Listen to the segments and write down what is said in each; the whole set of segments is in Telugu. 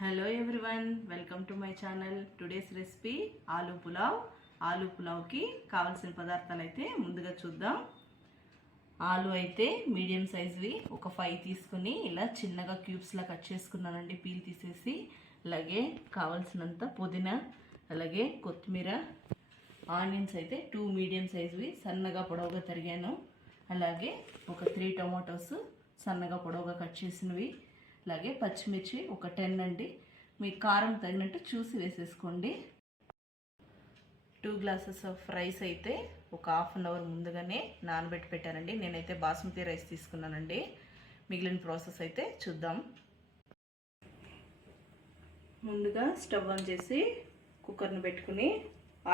Hello everyone welcome to my channel today's recipe aloo pulao. Aloo పులావ్కి కావాల్సిన పదార్థాలు అయితే ముందుగా చూద్దాం. ఆలు అయితే మీడియం సైజ్వి. ఒక ఫైవ్ తీసుకుని ఇలా చిన్నగా క్యూబ్స్లా కట్ చేసుకున్నానండి. పీల్ తీసేసి అలాగే కావాల్సినంత పుదీనా అలాగే కొత్తిమీర ఆనియన్స్ అయితే టూ మీడియం సైజ్వి సన్నగా పొడవుగా తరిగాను. అలాగే ఒక త్రీ టమాటోస్ సన్నగా పొడవుగా కట్ చేసినవి. అలాగే పచ్చిమిర్చి ఒక టెన్ అండి. మీ కారం తగినట్టు చూసి వేసేసుకోండి. టూ గ్లాసెస్ ఆఫ్ రైస్ అయితే ఒక హాఫ్ అన్ అవర్ ముందుగానే నానబెట్టి పెట్టానండి. నేనైతే బాస్మతి రైస్ తీసుకున్నానండి. మిగిలిన ప్రాసెస్ అయితే చూద్దాం. ముందుగా స్టవ్ ఆన్ చేసి కుక్కర్ని పెట్టుకుని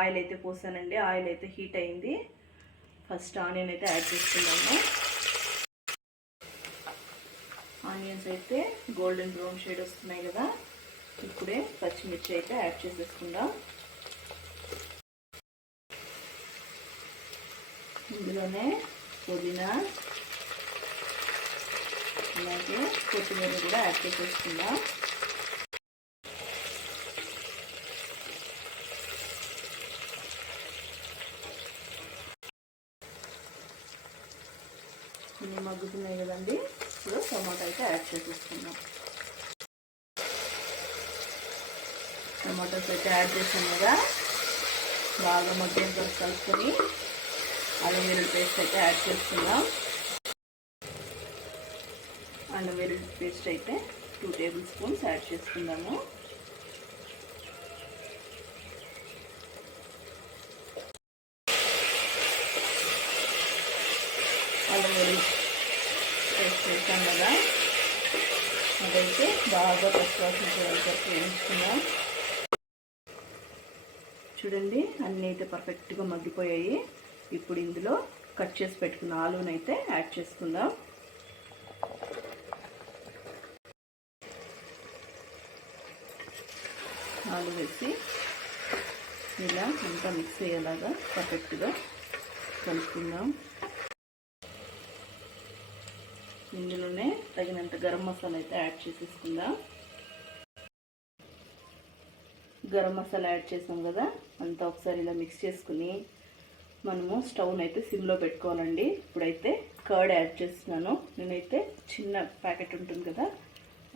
ఆయిల్ అయితే పోసానండి. ఆయిల్ అయితే హీట్ అయింది. ఫస్ట్ ఆనియన్ అయితే యాడ్ చేసుకున్నాము ఆనియన్స్ అయితే గోల్డెన్ బ్రౌన్ షేడ్ వస్తున్నాయి కదా. ఇప్పుడే పచ్చిమిర్చి అయితే యాడ్ చేసేసుకుందాం. ఇందులోనే పుదీనా అలాగే కొత్తిమీర కూడా యాడ్ చేసేసుకుందాం. ఇన్ని మగ్గుతున్నాయి కదండి. ఇప్పుడు టమాటా అయితే యాడ్ చేసేసుకున్నాం టమాటాస్ అయితే యాడ్ చేసాం కదా. బాగా మొత్తం కలుసుకొని కలుపుకొని అల్లం వెల్లుల్లి పేస్ట్ అయితే యాడ్ చేసుకుందాం. అల్లం వెల్లుల్లి పేస్ట్ అయితే టూ టేబుల్ స్పూన్స్ యాడ్ చేసుకుందాము. అల్లం వెల్లుల్లి పేస్ట్ చేస్తాం కదా. అదైతే బాగా పచ్చివాసన వరకు వేయించుకుందాం చూడండి అన్నీ అయితే పర్ఫెక్ట్గా మగ్గిపోయాయి. ఇప్పుడు ఇందులో కట్ చేసి పెట్టుకున్న ఆలుని అయితే యాడ్ చేసుకుందాం. ఆలు వేసి ఇలా అంతా మిక్స్ అయ్యేలాగా పర్ఫెక్ట్గా కలుపుకుందాం. ఇందులోనే తగినంత గరం మసాలా అయితే యాడ్ చేసేసుకుందాం. గరం మసాలా యాడ్ చేసాం కదా అంతా ఒకసారి ఇలా మిక్స్ చేసుకుని మనము స్టవ్ని అయితే సిమ్లో పెట్టుకోవాలండి. ఇప్పుడైతే కర్డ్ యాడ్ చేస్తున్నాను. నేనైతే చిన్న ప్యాకెట్ ఉంటుంది కదా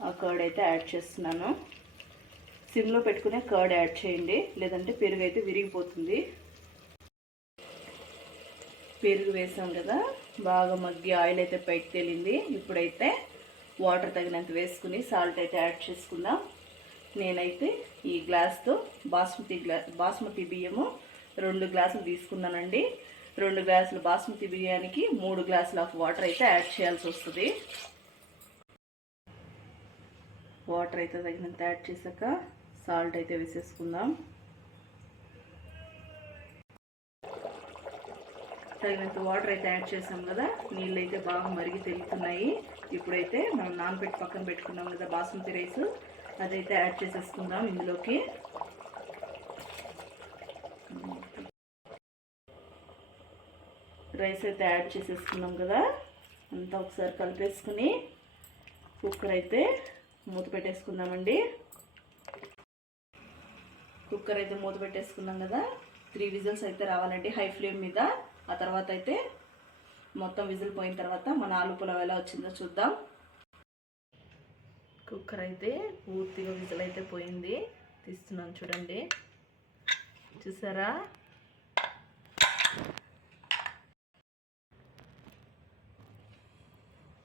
ఆ కర్డ్ అయితే యాడ్ చేస్తున్నాను. సిమ్లో పెట్టుకునే కర్డ్ యాడ్ చేయండి. లేదంటే పెరుగు అయితే విరిగిపోతుంది. పెరుగు వేసాం కదా బాగా మగ్గి ఆయిల్ అయితే పైకి తేలింది. ఇప్పుడైతే వాటర్ తగినంత వేసుకుని సాల్ట్ అయితే యాడ్ చేసుకుందాం. నేనైతే ఈ గ్లాస్తో బాస్మతి గ్లా బాస్మతి బియ్యము రెండు గ్లాసులు తీసుకున్నానండి. రెండు గ్లాసులు బాస్మతి బియ్యానికి మూడు గ్లాసులు ఆఫ్ వాటర్ అయితే యాడ్ చేయాల్సి వస్తుంది. వాటర్ అయితే తగినంత యాడ్ చేశాక సాల్ట్ అయితే వేసేసుకుందాం. తగినంత వాటర్ అయితే యాడ్ చేసాం కదా నీళ్ళు అయితే బాగా మరిగి తెలుగుతున్నాయి ఇప్పుడైతే మనం నానబెట్టి పక్కన పెట్టుకున్నాం కదా బాస్మతి రైస్ అదైతే యాడ్ చేసేసుకుందాం ఇందులోకి. రైస్ అయితే యాడ్ చేసేసుకున్నాం కదా అంతా ఒకసారి కలిపేసుకుని కుక్కర్ అయితే మూత పెట్టేసుకుందామండి. కుక్కర్ అయితే మూత పెట్టేసుకున్నాం కదా త్రీ విజిల్స్ అయితే రావాలండి హై ఫ్లేమ్ మీద. ఆ తర్వాత అయితే మొత్తం విజిల్ పోయిన తర్వాత మన ఆలు పులావ్ ఎలా వచ్చిందో చూద్దాం. కుక్కర్ అయితే పూర్తిగా విజిల్ అయితే పోయింది. తీస్తున్నాను చూడండి. చూసారా?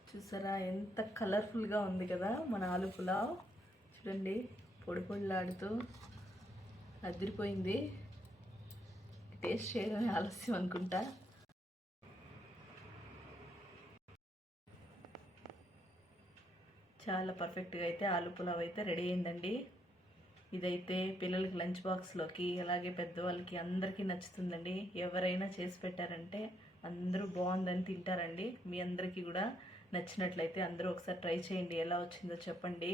చూసారా? ఎంత కలర్ఫుల్గా ఉంది కదా మన ఆలు పులావ్. చూడండి పొడి పొడిలాడుతూ అదిరిపోయింది. టేస్ట్ చేయడమే ఆలస్యం అనుకుంటా. చాలా పర్ఫెక్ట్గా అయితే ఆలు పులావ్ అయితే రెడీ అయిందండి. ఇదైతే పిల్లలకి లంచ్ బాక్స్లోకి అలాగే పెద్దవాళ్ళకి అందరికీ నచ్చుతుందండి. ఎవరైనా చేసి పెట్టారంటే అందరూ బాగుందని తింటారండి. మీ అందరికీ కూడా నచ్చినట్లయితే అందరూ ఒకసారి ట్రై చేయండి. ఎలా వచ్చిందో చెప్పండి.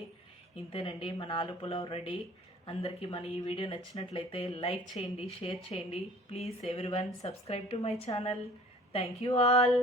ఇంతేనండి మన ఆలు పులావ్ రెడీ. అందరికీ మన ఈ వీడియో నచ్చినట్లయితే లైక్ చేయండి షేర్ చేయండి. Please everyone subscribe to my channel. Thank you all.